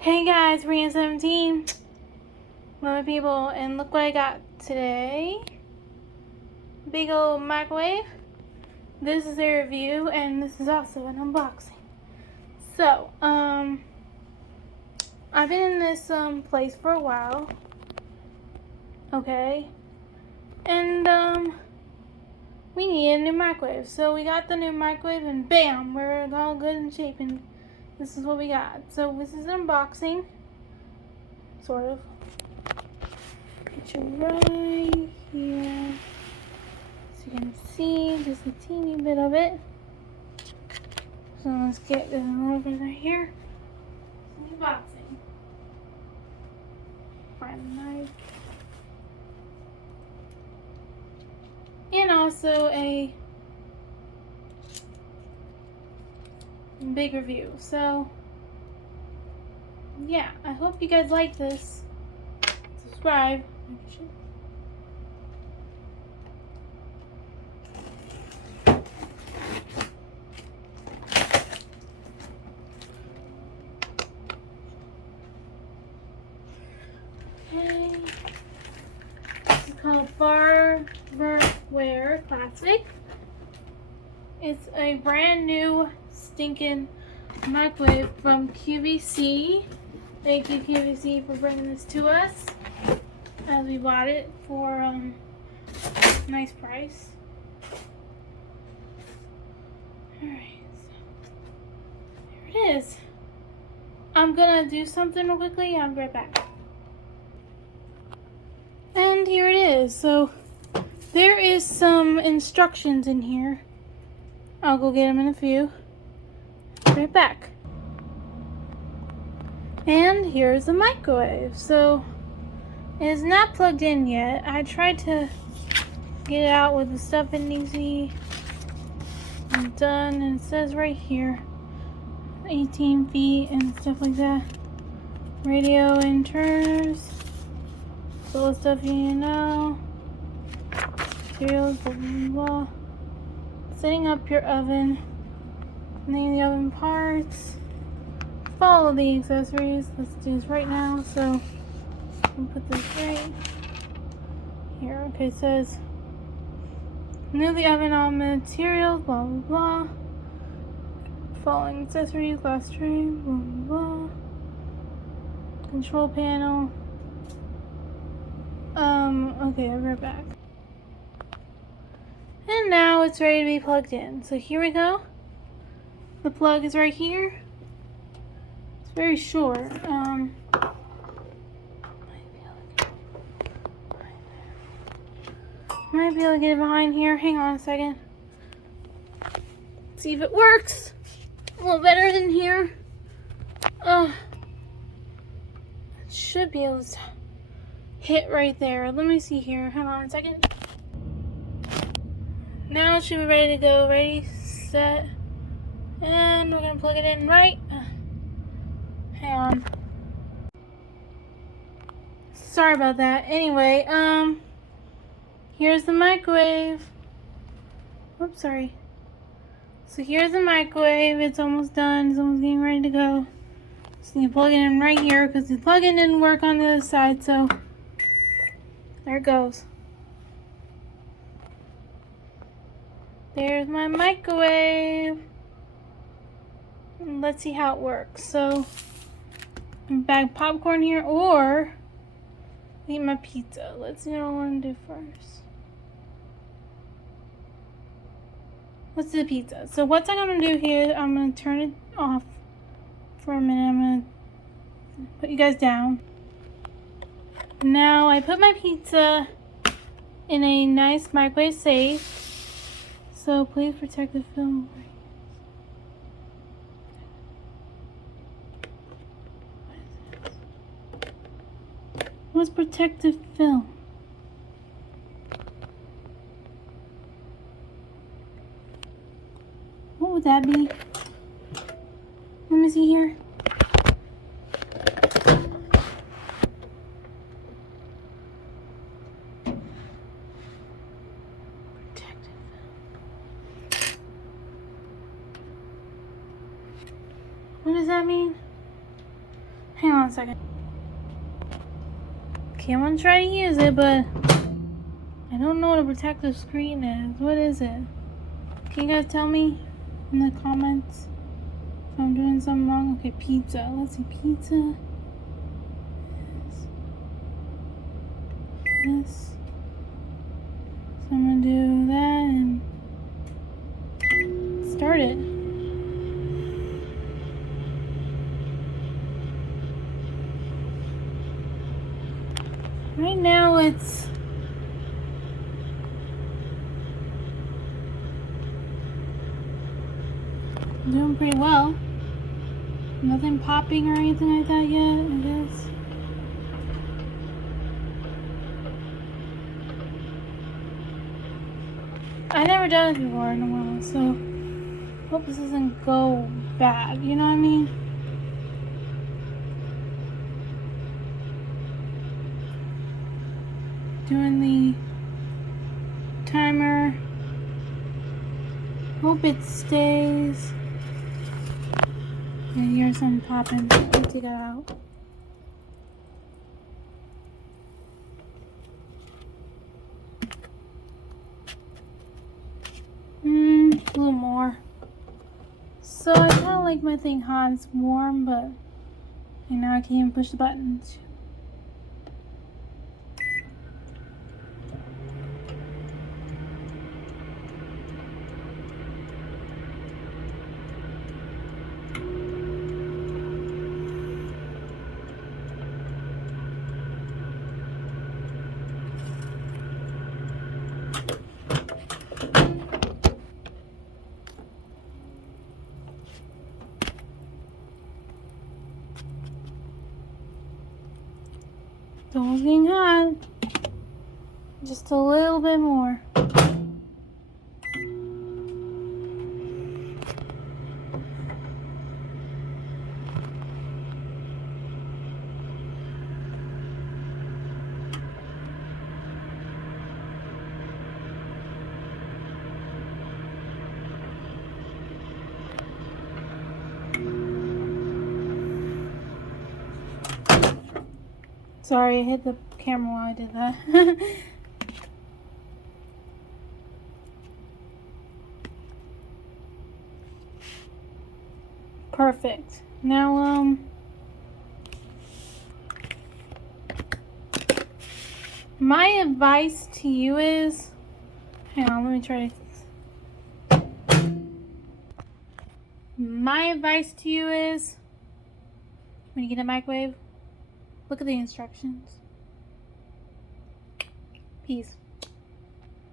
Hey guys, Brian17, my people, and look what I got today. Big old microwave. This is a review, and this is also an unboxing. So, I've been in this place for a while. Okay. And we need a new microwave. So we got the new microwave, and bam, we're all good in shape, and this is what we got. So this is an unboxing, sort of. Put you right here, so you can see just a teeny bit of it. So let's get this over here. Unboxing. Find a knife. And also a big review. So yeah, I hope you guys like this. Subscribe. Okay. This is called Farberware Classic. It's a brand new stinking microwave from QVC. Thank you, QVC, for bringing this to us, as we bought it for a nice price. Alright, so there it is. I'm gonna do something real quickly. I'll be right back. And here it is. So there is some instructions in here. I'll go get them in a few. Be right back. And here's the microwave. So it is not plugged in yet. I tried to get it out with the stuff it needs to be done, and it says right here 18 feet and stuff like that. Radio inters, all the stuff you need to know. Materials, blah blah blah. Setting up your oven. Name the oven parts. Follow the accessories. Let's do this right now. So I'll put this right here. Okay, it says new the oven on materials, blah blah blah. Following accessories, glass tray, blah blah blah. Control panel. Okay, I'll be right back. And now it's ready to be plugged in. So here we go. The plug is right here. It's very short. Might be able to get it behind here. Hang on a second. See if it works. A little better than here. It should be able to hit right there. Let me see here. Hang on a second. Now it should be ready to go. Ready, set, and we're gonna plug it in right. Hang on. Sorry about that. Anyway, here's the microwave. Oops, sorry. So here's the microwave. It's almost done. It's almost getting ready to go. Just need to plug it in right here because the plug-in didn't work on the other side. So there it goes. There's my microwave. Let's see how it works. So bag popcorn here, or eat my pizza. Let's see what I want to do first. Let's do the pizza. So what's I'm gonna do here, I'm gonna turn it off for a minute. I'm gonna put you guys down. Now I put my pizza in a nice microwave safe. So please protect the film. What's protective film? What would that be? Let me see here. Protective film. What does that mean? Hang on a second. Okay, I'm gonna try to use it, but I don't know what a protective screen is. What is it? Can you guys tell me in the comments if I'm doing something wrong? Okay, pizza. Let's see, pizza. This. So I'm gonna do that and start it. Right now it's doing pretty well. Nothing popping or anything like that yet, I guess. I've never done it before in a while, so hope this doesn't go bad, you know what I mean? Doing the timer. Hope it stays. I hear something popping. Let me take it out. A little more. So I kind of like my thing hot. It's warm, but now I can't even push the buttons. It's almost getting hot. Just a little bit more. Sorry, I hit the camera while I did that. Perfect. Now, my advice to you is, hang on, let me try to. My advice to you is, when you get a microwave, look at the instructions. Peace.